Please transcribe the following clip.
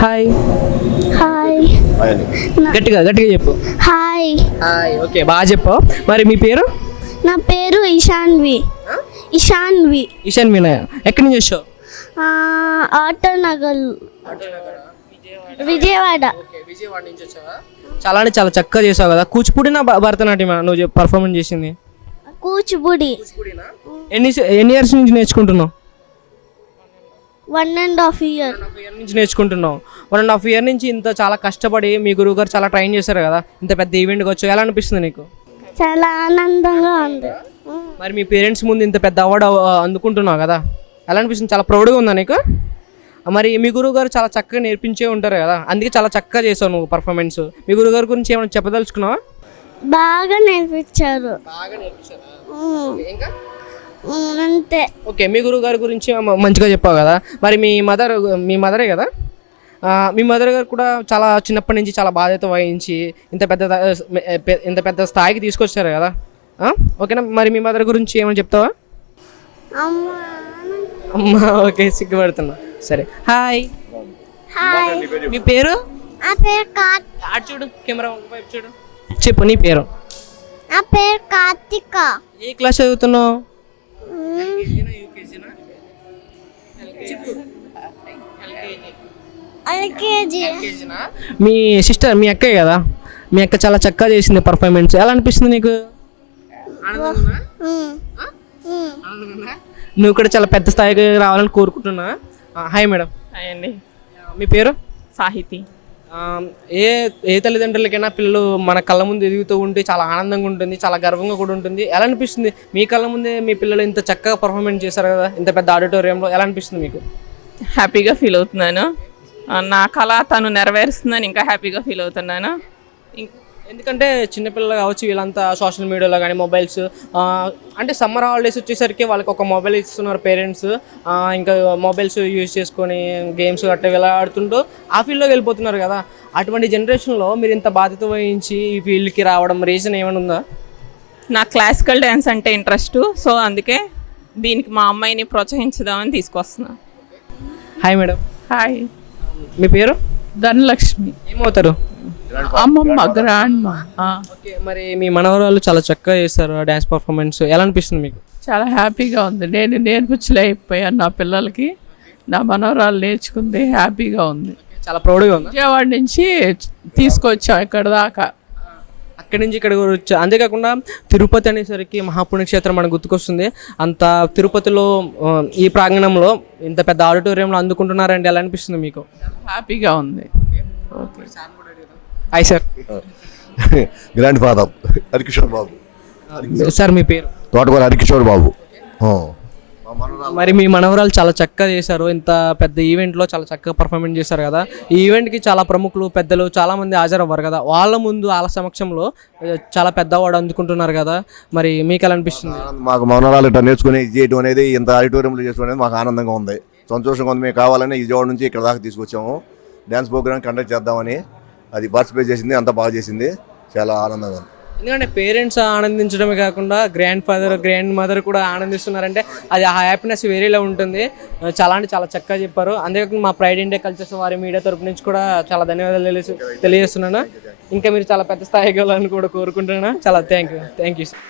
Hi. Hi. గట్టిగా గట్టిగా చెప్పు. హాయ్. హాయ్. ఓకే, బాగా చెప్పు. మరి మీ పేరు? నా పేరు ఇషాన్వి. ఇషాన్వి. ఇషాన్ వినయ్. ఎక్కడి నుంచి వచ్చావు? ఆటో నగర్, విజయవాడ. విజయవాడ నుంచి వచ్చావా? చాలా అంటే చాలా చక్కగా చేసావు కదా. కూచిపూడి నా భరతనాట్యం నువ్వు పర్ఫార్మెన్స్ చేసింది? కూచిపూడి. ఎన్ని ఇయర్స్ నుంచి నేర్చుకుంటున్నావు? 1.5 year. నుంచి నేర్చుకుంటున్నావు. 1.5 year నుంచి ఇంత చాలా కష్టపడి మీ గురువు గారు చాలా ట్రైన్ చేశారు కదా, ఇంత పెద్ద ఈవెంట్కి వచ్చావు, ఎలా అనిపిస్తుంది నీకు? చాలా ఆనందంగా ఉంది. మరి మీ పేరెంట్స్ ముందు ఇంత పెద్ద అవార్డు అందుకుంటున్నావు కదా, ఎలా అనిపిస్తుంది? చాలా ప్రౌడ్గా ఉందా నీకు? మరి మీ గురువు గారు చాలా చక్కగా నేర్పించే ఉంటారు కదా, అందుకే చాలా చక్కగా చేసావు నువ్వు పర్ఫార్మెన్స్. మీ గురువు గారి గురించి ఏమైనా చెప్పదలుచుకున్నావా? బాగా నేర్పించారు. అంతే. ఓకే, మీ గురువు గారి గురించి మంచిగా చెప్పావు కదా. మరి మీ మదరే కదా, మీ మదర్ గారు కూడా చాలా చిన్నప్పటి నుంచి చాలా బాధ్యత వహించి ఇంత పెద్ద స్థాయికి తీసుకొచ్చారు కదా. ఓకేనా, మరి మీ మదర్ గురించి ఏమైనా చెప్తావా? అమ్మా, ఓకే, సిగ్గుపడుతున్నా. సరే, హాయ్. హాయ్. మీ పేరు? నా పేరు చూడు, కెమెరా వైపు చూడు. చెప్పు, నీ పేరు? నా పేరు కార్తిక. ఏ క్లాస్ చదువుతున్నావు? ఎల్కేజీ. మీ సిస్టర్, మీ అక్కయ్య కదా, మీ అక్క చాలా చక్కగా చేసింది పర్ఫార్మెన్స్, ఎలా అనిపిస్తుంది నీకు? నువ్వు కూడా చాలా పెద్ద స్థాయికి రావాలని కోరుకుంటున్నా. Hi madam. హాయ్ అండి. మీ పేరు? సాహితి. ఏ తల్లిదండ్రులకైనా పిల్లలు మన కళ్ళ ముందు ఎదుగుతూ ఉంటే చాలా ఆనందంగా ఉంటుంది, చాలా గర్వంగా కూడా ఉంటుంది. ఎలా అనిపిస్తుంది మీ కళ్ళ ముందే మీ పిల్లలు ఇంత చక్కగా పర్ఫార్మెన్స్ చేశారు కదా ఇంత పెద్ద ఆడిటోరియంలో, ఎలా అనిపిస్తుంది మీకు? హ్యాపీగా ఫీల్ అవుతున్నాను. నా కళ తను నెరవేరుస్తుందని ఇంకా హ్యాపీగా ఫీల్ అవుతున్నాను. ఎందుకంటే చిన్నపిల్లలు కావచ్చు, వీళ్ళంతా సోషల్ మీడియాలో కానీ మొబైల్స్, అంటే సమ్మర్ హాలిడేస్ వచ్చేసరికి వాళ్ళకి ఒక మొబైల్ ఇస్తున్నారు పేరెంట్స్. ఇంకా మొబైల్స్ యూజ్ చేసుకొని గేమ్స్ గట్రా ఇలా ఆడుతుంటూ ఆ ఫీల్డ్లోకి వెళ్ళిపోతున్నారు కదా. అటువంటి జనరేషన్లో మీరు ఇంత బాధ్యత వహించి ఈ ఫీల్డ్కి రావడం రీజన్ ఏమైనా ఉందా? నాకు క్లాసికల్ డ్యాన్స్ అంటే ఇంట్రెస్ట్, సో అందుకే దీనికి మా అమ్మాయిని ప్రోత్సహించుదామని తీసుకొస్తున్నా. Hi madam. హాయ్. మీ పేరు? ధనలక్ష్మి. ఏమవుతారు? అమ్మమ్మ, గ్రాండ్ మా. ఓకే, మరి మీ మనవరాలు చాలా చక్కగా చేస్తారు డ్యాన్స్ పర్ఫార్మెన్స్, ఎలా అనిపిస్తుంది మీకు? చాలా హ్యాపీగా ఉంది. నేను నేర్పించలేకపోయాను నా పిల్లలకి, నా మనవరాలు నేర్చుకుంది, హ్యాపీగా ఉంది. చాలా ప్రౌడ్గా ఉంది. విజయవాడ నుంచి తీసుకొచ్చాం ఇక్కడ దాకా. అక్కడి నుంచి ఇక్కడ వచ్చా. అంతేకాకుండా తిరుపతి అనేసరికి మహాపుణ్యక్షేత్రం మనకు గుర్తుకొస్తుంది. అంత తిరుపతిలో ఈ ప్రాంగణంలో ఇంత పెద్ద ఆడిటోరియంలో అందుకుంటున్నారంటే ఎలా అనిపిస్తుంది మీకు? హ్యాపీగా ఉంది. Okay. Hi sir. Grandfather Harikishore Babu. Sir మీ పేరు? తోటకూర హరికిషోర్ బాబు. మరి మీ మనవరాలు చాలా చక్కగా చేశారు, ఇంత పెద్ద ఈవెంట్లో చాలా చక్కగా పర్ఫార్మెన్స్ చేశారు కదా. ఈ ఈవెంట్కి చాలా ప్రముఖులు, పెద్దలు చాలామంది హాజరవ్వరు కదా, వాళ్ళ ముందు వాళ్ళ సమక్షంలో చాలా పెద్ద అవార్డు అందుకుంటున్నారు కదా, మరి మీకు ఎలా అనిపిస్తుంది? మాకు మనవరాలు ఇట్లా నేర్చుకుని ఇది చేయడం అనేది, ఇంత ఆడిటోరియంలో చేసుకోవడం అనేది మాకు ఆనందంగా ఉంది, సంతోషంగా ఉంది. మేము కావాలని విజయవాడ నుంచి ఇక్కడ దాకా తీసుకొచ్చాము, డ్యాన్స్ ప్రోగ్రామ్ కండక్ట్ చేద్దామని. అది పార్టిసిపేట్ చేసింది, అంతా బాగా చేసింది, చాలా ఆనందంగా ఉంది. ఎందుకంటే పేరెంట్స్ ఆనందించడమే కాకుండా గ్రాండ్ ఫాదర్, గ్రాండ్ మదర్ కూడా ఆనందిస్తున్నారంటే అది ఆ హ్యాపీనెస్ వేరేలా ఉంటుంది. చాలా అంటే చాలా చక్కగా చెప్పారు. అంతేకాకుండా మా ప్రైడ్ ఇండియా కల్చర్స్ వారి మీడియా తరపు నుంచి కూడా చాలా ధన్యవాదాలు తెలియజేస్తున్నాను. ఇంకా మీరు చాలా పెద్ద స్థాయికి వెళ్ళాలని కూడా కోరుకుంటున్నాను. చాలా థ్యాంక్ యూ సార్.